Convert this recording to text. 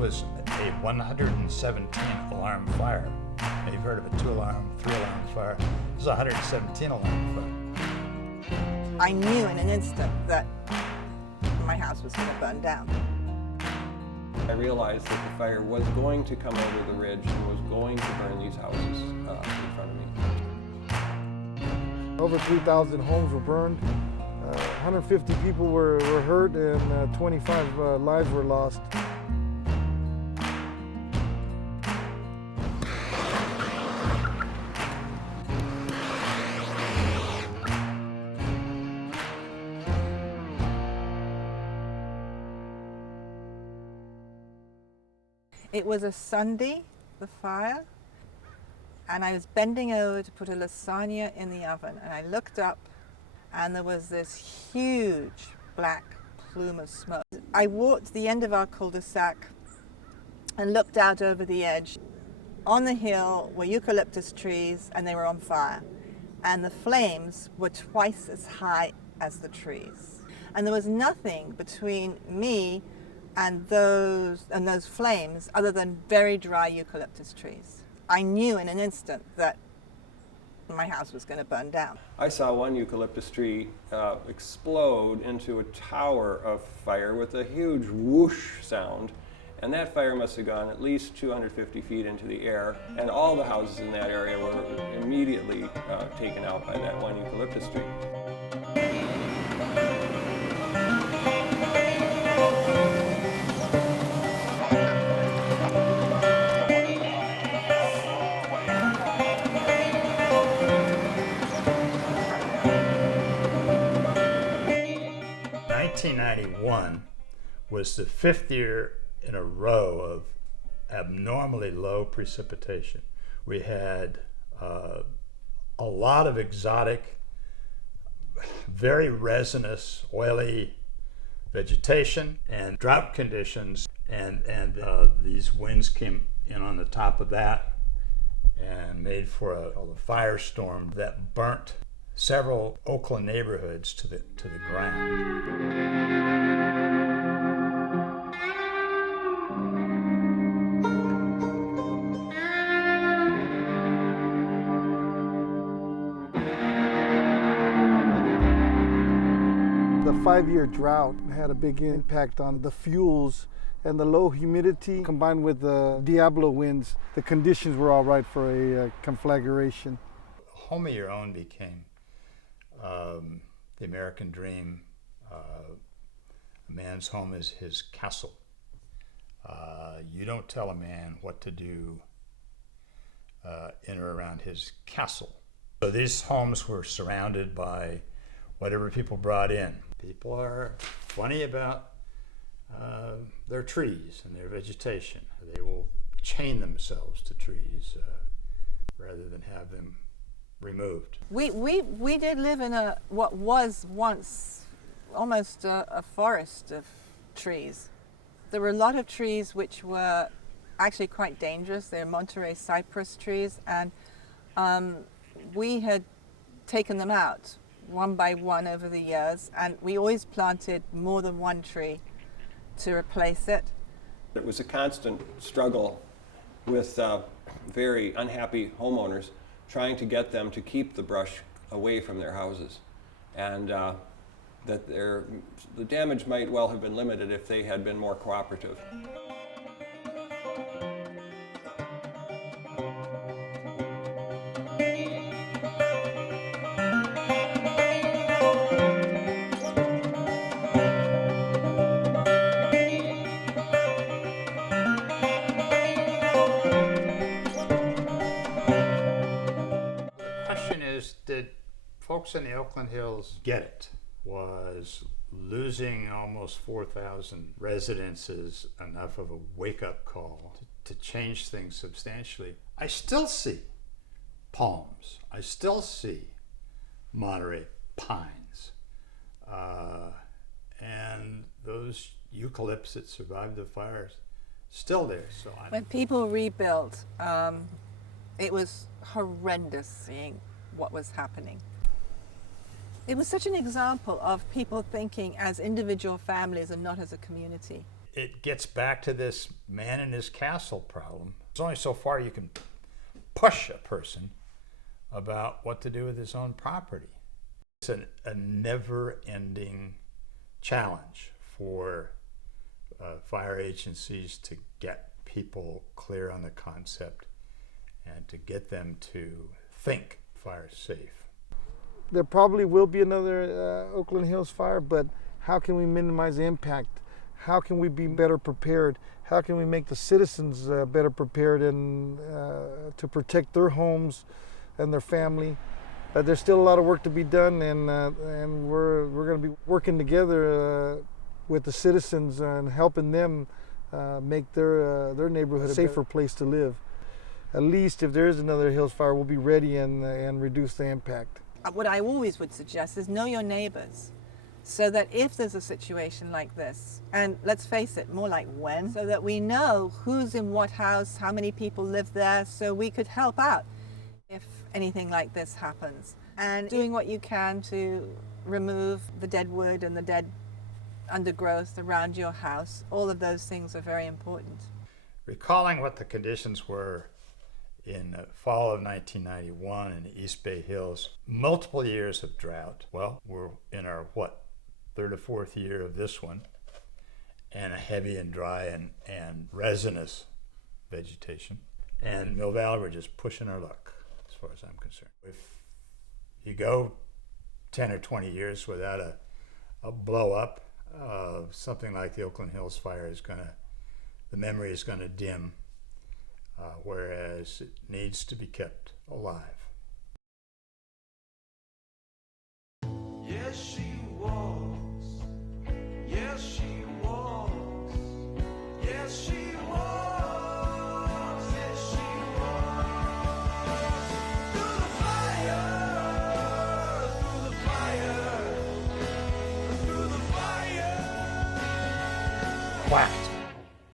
was a 117 alarm fire. Now, you've heard of a 2-alarm, 3-alarm fire. This is a 117 alarm fire. I knew in an instant that my house was going to burn down. I realized that the fire was going to come over the ridge and was going to burn these houses in front of me. Over 3,000 homes were burned, 150 people were hurt, and 25 lives were lost. It was a Sunday, the fire, and I was bending over to put a lasagna in the oven, and I looked up and there was this huge black plume of smoke. I walked to the end of our cul-de-sac and looked out over the edge. On the hill were eucalyptus trees, and they were on fire, and the flames were twice as high as the trees. And there was nothing between me and those flames other than very dry eucalyptus trees. I knew in an instant that my house was going to burn down. I saw one eucalyptus tree explode into a tower of fire with a huge whoosh sound, and that fire must have gone at least 250 feet into the air, and all the houses in that area were immediately taken out by that one eucalyptus tree. 1991 was the 5th year in a row of abnormally low precipitation. We had a lot of exotic, very resinous, oily vegetation and drought conditions, and these winds came in on the top of that and made for a firestorm that burnt several Oakland neighborhoods to the ground. The 5-year drought had a big impact on the fuels, and the low humidity combined with the Diablo winds, the conditions were all right for a conflagration. Home of your own became the American dream. A man's home is his castle. You don't tell a man what to do in or around his castle. So these homes were surrounded by whatever people brought in. People are funny about their trees and their vegetation. They will chain themselves to trees rather than have them removed. We did live in what was once almost a forest of trees. There were a lot of trees which were actually quite dangerous. They're Monterey cypress trees, and we had taken them out one by one over the years, and we always planted more than one tree to replace it. It was a constant struggle with very unhappy homeowners trying to get them to keep the brush away from their houses, and that the damage might well have been limited if they had been more cooperative. Did folks in the Oakland Hills get it? Was losing almost 4,000 residences enough of a wake-up call to change things substantially? I still see palms. I still see Monterey pines. And those eucalypts that survived the fires still there. So when people rebuilt, it was horrendous seeing what was happening. It was such an example of people thinking as individual families and not as a community. It gets back to this man in his castle problem. There's only so far you can push a person about what to do with his own property. It's a never-ending challenge for fire agencies to get people clear on the concept and to get them to think fire safe. There probably will be another Oakland Hills fire, but how can we minimize the impact? How can we be better prepared? How can we make the citizens better prepared and to protect their homes and their family? There's still a lot of work to be done, and we're going to be working together with the citizens and helping them make their neighborhood a safer place to live. At least if there is another Hills fire, we'll be ready and reduce the impact. What I always would suggest is know your neighbors, so that if there's a situation like this, and let's face it, more like when, so that we know who's in what house, how many people live there, so we could help out if anything like this happens. And doing what you can to remove the dead wood and the dead undergrowth around your house, all of those things are very important. Recalling what the conditions were in the fall of 1991 in the East Bay Hills, multiple years of drought. Well, we're in our, third or fourth year of this one, and a heavy and dry and resinous vegetation. And Mill Valley, we're just pushing our luck, as far as I'm concerned. If you go 10 or 20 years without a blow up, something like the Oakland Hills fire the memory is gonna dim, whereas it needs to be kept alive. Yes, she walks. Yes, she walks. Yes, she walks. Yes, she walks. Through the fire. Through the fire. Through the fire. Whacked.